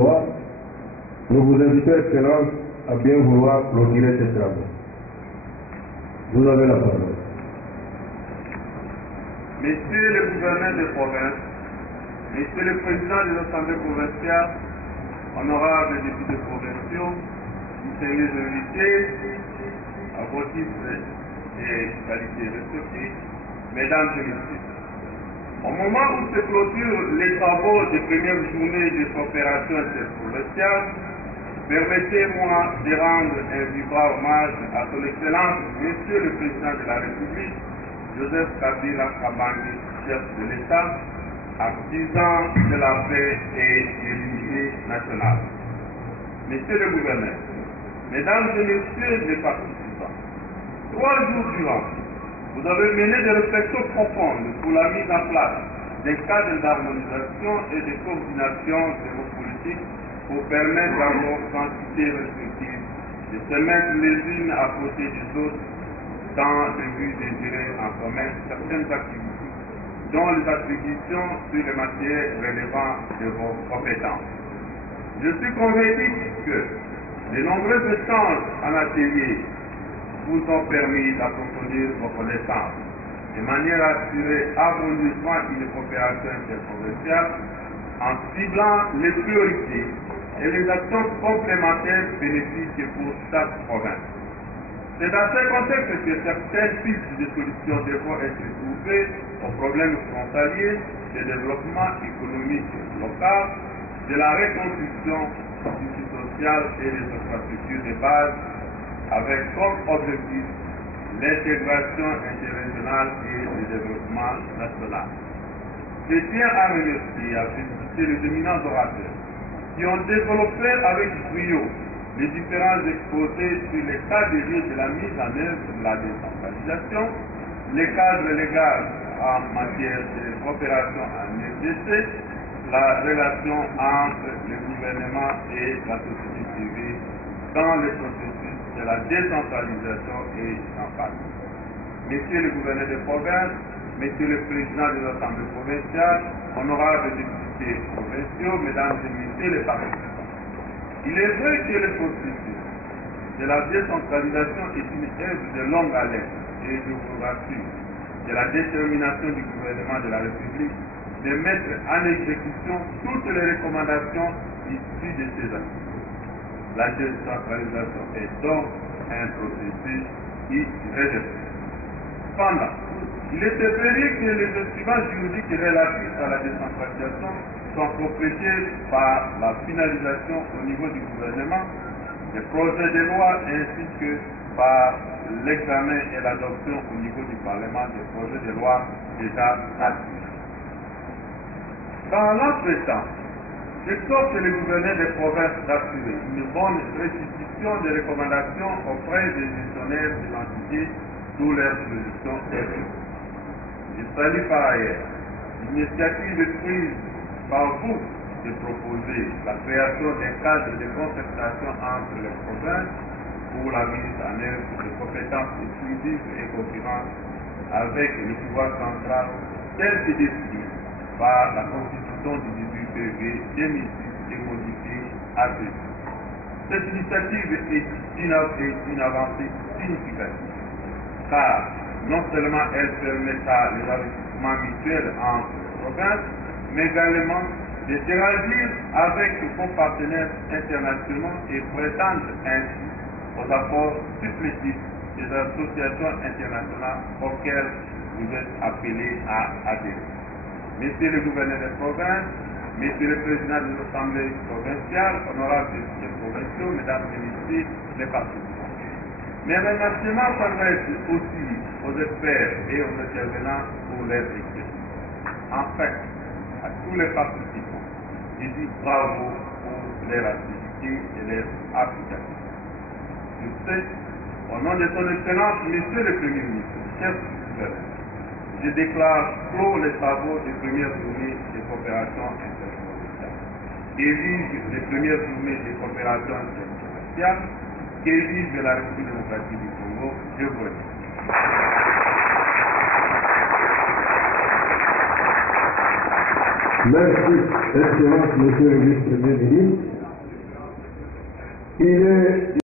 Nous vous invitons, Excellence, à bien vouloir clôturer ces travaux. Vous avez la parole. Messieurs les gouverneurs de province, Messieurs les présidents des assemblées provinciales, honorables députés provinciaux, distingués invités, à vos titres et qualités respectives, mesdames et messieurs. Au moment où se clôturent les travaux des premières journées de coopération interprovinciale, permettez-moi de rendre un vibrant hommage à son Excellence, Monsieur le Président de la République, Joseph Kabila Kabange, chef de l'État, artisan de la paix et de l'unité nationale. Messieurs les gouverneurs, mesdames et messieurs les participants, 3 jours durant, vous avez mené des réflexions profondes pour la mise en place d'un cadre d'harmonisation et de coordination de vos politiques pour permettre à vos entités respectives de se mettre les unes à côté des autres dans le but de gérer en commun certaines activités, dont les attributions sur les matières relevant de vos compétences. Je suis convaincu que les nombreux échanges en atelier vous ont permis d'approfondir vos connaissances, de manière à assurer harmonieusement une coopération interprovinciale en ciblant les priorités et les actions complémentaires bénéfiques pour chaque province. C'est dans ce contexte que certaines pistes de solutions devront être trouvées aux problèmes frontaliers de développement économique local, de la reconstruction du tissu social et des infrastructures de base, avec comme objectif l'intégration interrégionale et le développement national. Je tiens à remercier et à féliciter les éminents orateurs qui ont développé avec brio les différents exposés sur l'état des lieux de la mise en œuvre de la décentralisation, les cadres légaux en matière de coopération en RDC, la relation entre le gouvernement et la société civile dans le processus de la décentralisation et en face. Messieurs les gouverneurs de province, Messieurs les présidents des assemblées provinciales, honorables députés provinciaux, mesdames et messieurs les participants. Il est vrai que le processus de la décentralisation est une œuvre de longue haleine et je vous rassure que la détermination du gouvernement de la République de mettre en exécution toutes les recommandations issues de ces actions. La décentralisation est donc un processus irréversible. Cependant, il est vrai que les instruments juridiques relatifs à la décentralisation sont complétés par la finalisation au niveau du gouvernement des projets de loi ainsi que par l'examen et l'adoption au niveau du Parlement des projets de loi déjà admis. Dans l'entretemps, j'exhorte les gouverneurs des provinces d'assurer une bonne restitution des recommandations auprès des gestionnaires de l'entité sous leurs juridictions électriques. Je salue par ailleurs l'initiative prise par vous de proposer la création d'un cadre de concertation entre les provinces pour la mise en œuvre de compétences exclusives et concurrentes avec le pouvoir central tel que défini par la Constitution du 18 février 2006 et modifiée à ce jour. Cette initiative est une avancée significative, car non seulement elle permettra les investissements mutuels entre les provinces, mais également d'interagir avec vos partenaires internationaux et prétendre ainsi aux apports supplétifs des associations internationales auxquelles vous êtes appelés à adhérer. Messieurs les gouverneurs des provinces, Messieurs les présidents des assemblées provinciales, honorables députés provinciaux, mesdames et messieurs les participants. Mes remerciements s'adressent aussi aux experts et aux intervenants pour leur expertise. Enfin, à tous les participants, je dis bravo pour leur activité et leur application. Je sais, au nom de son Excellence, Monsieur le Premier ministre, chef du gouvernement, je déclare clos les travaux des premières journées de coopération interprovinciale. Et vive les premières journées de coopération interprovinciale, et vive la République démocratique du Congo. Je vous remercie. Merci, Excellence, Monsieur le Vice-Premier ministre. Il est